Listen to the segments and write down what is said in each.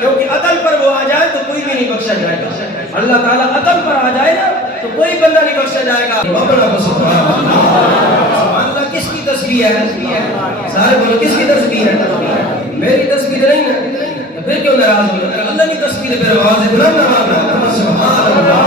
کیونکہ عدل پر وہ آ جائے تو کوئی بھی نہیں بخشا جائے گا. اللہ تعالیٰ عدل پر آ جائے نا تو کوئی بندہ نہیں بخشا جائے گا. سبحان اللہ. کس کی تسبیح ہے؟ سارے بولو کس کی تسبیح ہے؟ میری تسبیح نہیں ہے. پھر کیوں ناراض ہو؟ اللہ کی تسبیح پھر آواز بلند نہ. سبحان اللہ.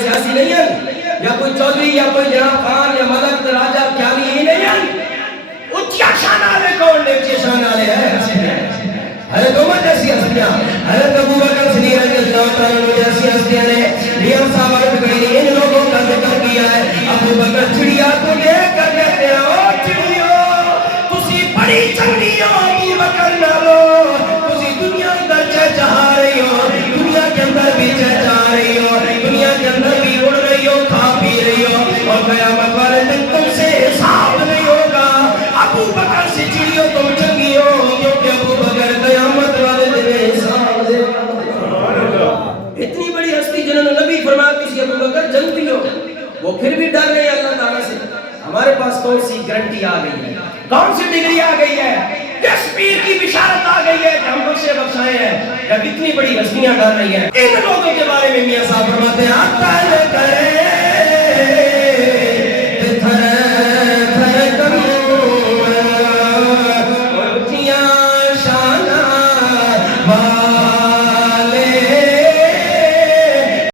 سیاسی نہیں ہے یا کوئی چودھری یا کوئی جناب خان یا ملک راجہ کیا نہیں ہے. اچھا شان والے کون نے؟ اچھے شان والے ہیں حضرت عمر جیسی ہستیاں، حضرت ابو بکر صدیق رضی اللہ عنہ جیسی ہستیاں نے میاں صاحب عرض کری ان لوگوں کا ذکر کیا ہے. ابو بکر چڑیا کو دیکھ کر کہتے ہیں او چڑیو تسی بڑی چنگی ہو ابو بکر نالو، تسی دنیا اندر چہچہا رہی ہو، دنیا کے اندر بھی چہچہا رہی ہو، دنیا کے اندر بھی اڑ رہی ہو، کھا پی رہی ہو، اور قیامت والے دن تم سے حساب نہیں ہوگا. ابو بکر سے چڑیو تم چنگی ہو کیونکہ ابو بکر قیامت والے دن حساب دے گا. اتنی بڑی ہستی جنہوں نے نبی فرمایا کسی ابو بکر جنتی ہو، وہ پھر بھی ڈر رہے ہیں اللہ تعالیٰ سے. ہمارے پاس کون سی گارنٹی آ گئی ہے، کون سی ڈگری آ گئی ہے، کس پیر کی بشارت آ گئی ہے کہ ہم بخشے بخشائے ہیں، جب اتنی بڑی ہستیاں ڈر رہی ہیں. ان لوگوں کے بارے میں میاں صاحب فرماتے ہیں عقل کرے